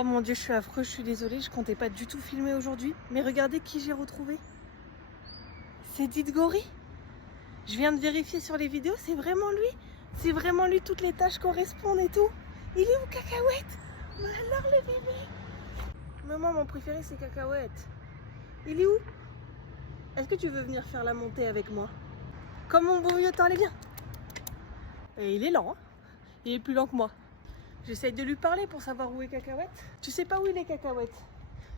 Oh mon dieu, je suis affreuse, je suis désolée, je comptais pas du tout filmer aujourd'hui. Mais regardez qui j'ai retrouvé. C'est Didgori. Je viens de vérifier sur les vidéos, c'est vraiment lui. C'est vraiment lui, toutes les tâches correspondent et tout. Il est où, Cacahuète? Alors le bébé. Maman, mon préféré c'est Cacahuète. Il est où? Est-ce que tu veux venir faire la montée avec moi? Comme mon bon vieux temps, allez viens. Et il est lent, hein. Il est plus lent que moi. J'essaye de lui parler pour savoir où est Cacahuète. Tu sais pas où il est, Cacahuète?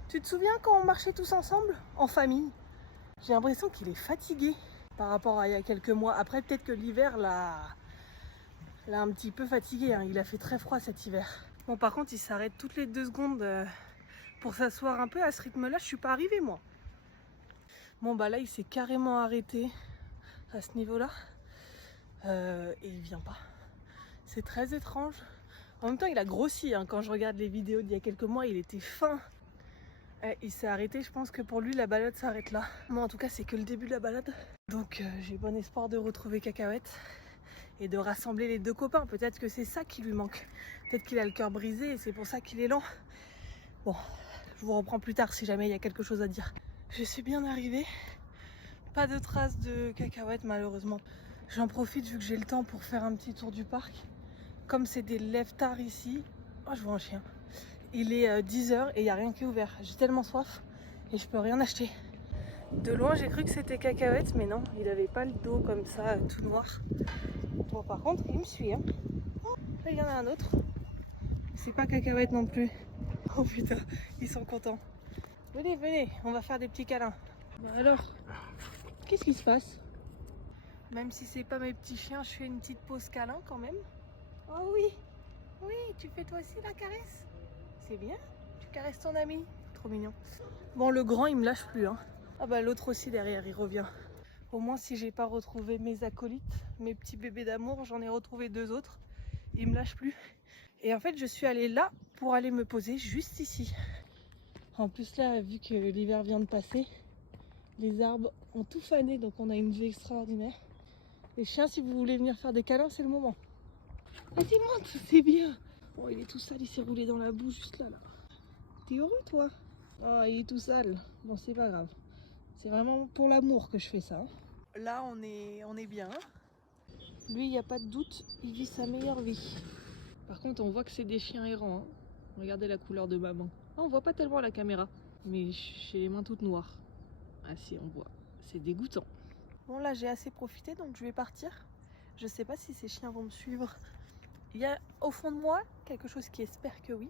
Tu te souviens quand on marchait tous ensemble, en famille? J'ai l'impression qu'il est fatigué par rapport à il y a quelques mois. Après, peut-être que l'hiver l'a un petit peu fatigué, hein. Il a fait très froid cet hiver. Bon, par contre, il s'arrête toutes les 2 secondes pour s'asseoir un peu. À ce rythme-là, je suis pas arrivée, moi. Bon, bah là, il s'est carrément arrêté à ce niveau-là. Et il vient pas. C'est très étrange. En même temps, il a grossi, hein. Quand je regarde les vidéos d'il y a quelques mois, il était fin. Il s'est arrêté, je pense que pour lui la balade s'arrête là. Moi en tout cas c'est que le début de la balade. Donc j'ai bon espoir de retrouver Cacahuète et de rassembler les 2 copains. Peut-être que c'est ça qui lui manque. Peut-être qu'il a le cœur brisé et c'est pour ça qu'il est lent. Bon, je vous reprends plus tard si jamais il y a quelque chose à dire. Je suis bien arrivée. Pas de traces de Cacahuète malheureusement. J'en profite vu que j'ai le temps pour faire un petit tour du parc. Comme c'est des lève-tard ici. Oh, je vois un chien. Il est 10h et il n'y a rien qui est ouvert. J'ai tellement soif et je peux rien acheter. De loin, j'ai cru que c'était Cacahuète, mais non, il avait pas le dos comme ça, tout noir. Bon, par contre, il me suit. Hein. Oh, là, il y en a un autre. C'est pas Cacahuète non plus. Oh putain, ils sont contents. Venez, venez, on va faire des petits câlins. Bah alors, qu'est-ce qui se passe? Même si c'est pas mes petits chiens, je fais une petite pause câlin quand même. Oh oui, oui, tu fais toi aussi la caresse? C'est bien, tu caresses ton ami. Trop mignon. Bon, le grand, il me lâche plus. Hein. Ah bah l'autre aussi derrière, il revient. Au moins, si j'ai pas retrouvé mes acolytes, mes petits bébés d'amour, j'en ai retrouvé 2 autres. Ils me lâchent plus. Et en fait, je suis allée là pour aller me poser juste ici. En plus là, vu que l'hiver vient de passer, les arbres ont tout fané, donc on a une vue extraordinaire. Les chiens, si vous voulez venir faire des câlins, c'est le moment. Vas-y, monte, c'est bien. Oh, il est tout sale, il s'est roulé dans la boue juste là. T'es heureux, toi? Oh, il est tout sale. Bon, c'est pas grave. C'est vraiment pour l'amour que je fais ça. Là, on est bien. Lui, il n'y a pas de doute, il vit sa meilleure vie. Par contre, on voit que c'est des chiens errants. Hein. Regardez la couleur de maman. Ah, on voit pas tellement à la caméra. Mais j'ai les mains toutes noires. Ah si, on voit. C'est dégoûtant. Bon, là, j'ai assez profité, donc je vais partir. Je sais pas si ces chiens vont me suivre. Il y a au fond de moi quelque chose qui espère que oui.